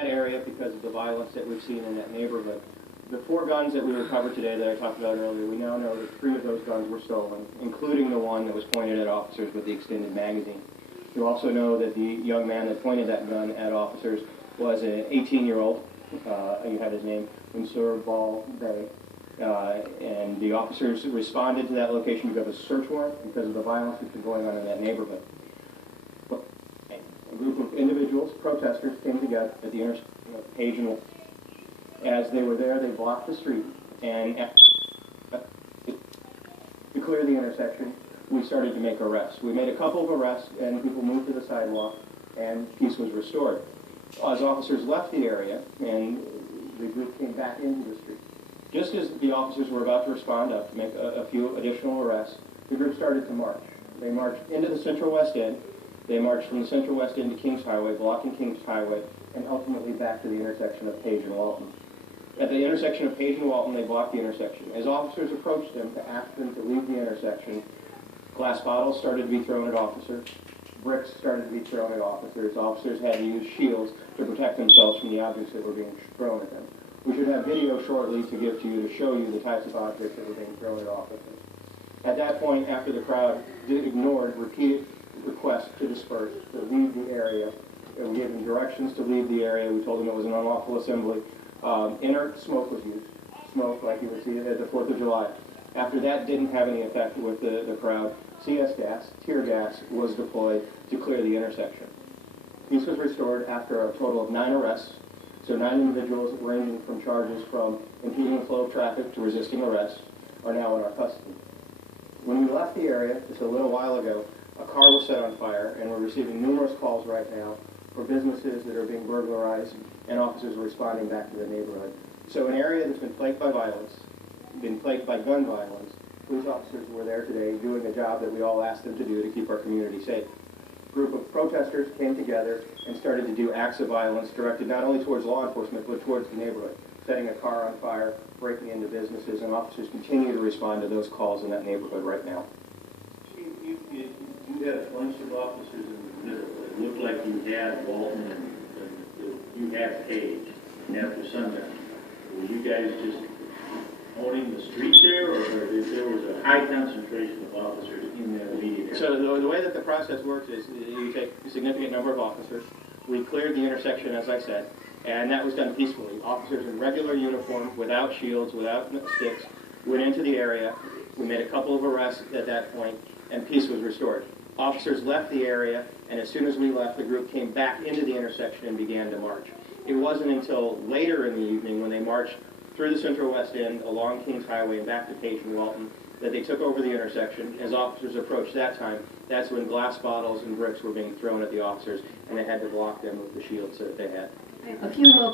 that area because of the violence that we've seen in that neighborhood. The 4 guns that we recovered today that I talked about earlier, we now know that 3 of those guns were stolen, including the one that was pointed at officers with the extended magazine. You also know that the young man that pointed that gun at officers was an 18-year-old. You had his name, Unrest Bay. And the officers responded to that location because of a search warrant, because of the violence that's been going on in that neighborhood. A group of individuals, protesters, came together at the intersection of Page and Wolf. As they were there, they blocked the street, and to clear the intersection, we started to make arrests. We made a couple of arrests, and people moved to the sidewalk, and peace was restored. As officers left the area, and the group came back into the street, just as the officers were about to respond up to make a few additional arrests, the group started to march. They marched into the Central West End. They marched from the Central West End to Kings Highway, blocking Kings Highway, and ultimately back to the intersection of Page and Walton. At the intersection of Page and Walton, they blocked the intersection. As officers approached them to ask them to leave the intersection, glass bottles started to be thrown at officers. Bricks started to be thrown at officers. Officers had to use shields to protect themselves from the objects that were being thrown at them. We should have video shortly to give to you to show you the types of objects that were being thrown at officers. At that point, after the crowd ignored repeated requests to disperse, to leave the area, we gave them directions to leave the area. We told them it was an unlawful assembly. Inert smoke was used, smoke like you would see at the 4th of July. After that didn't have any effect with the crowd, CS gas, tear gas was deployed to clear the intersection. Peace was restored after a total of 9 arrests. So 9 individuals ranging from charges from impeding the flow of traffic to resisting arrest are now in our custody. When we left the area just a little while ago, a car was set on fire, and we're receiving numerous calls right now for businesses that are being burglarized, and officers are responding back to the neighborhood. So an area that's been plagued by violence, been plagued by gun violence, police officers were there today doing a job that we all asked them to do to keep our community safe. A group of protesters came together and started to do acts of violence directed not only towards law enforcement, but towards the neighborhood, setting a car on fire, breaking into businesses, and officers continue to respond to those calls in that neighborhood right now. You had a bunch of officers in the middle. It looked like you had Walton and you had Page after sundown. Were you guys just owning the street there, or if there was a high concentration of officers in that immediate area? So the way that the process works is you take a significant number of officers. We cleared the intersection, as I said, and that was done peacefully. Officers in regular uniform, without shields, without sticks, went into the area. We made a couple of arrests at that point, and peace was restored. Officers left the area, and as soon as we left, the group came back into the intersection and began to march. It wasn't until later in the evening when they marched through the Central West End, along Kings Highway, and back to Page and Walton, that they took over the intersection. As officers approached that time, that's when glass bottles and bricks were being thrown at the officers, and they had to block them with the shields that they had. A few more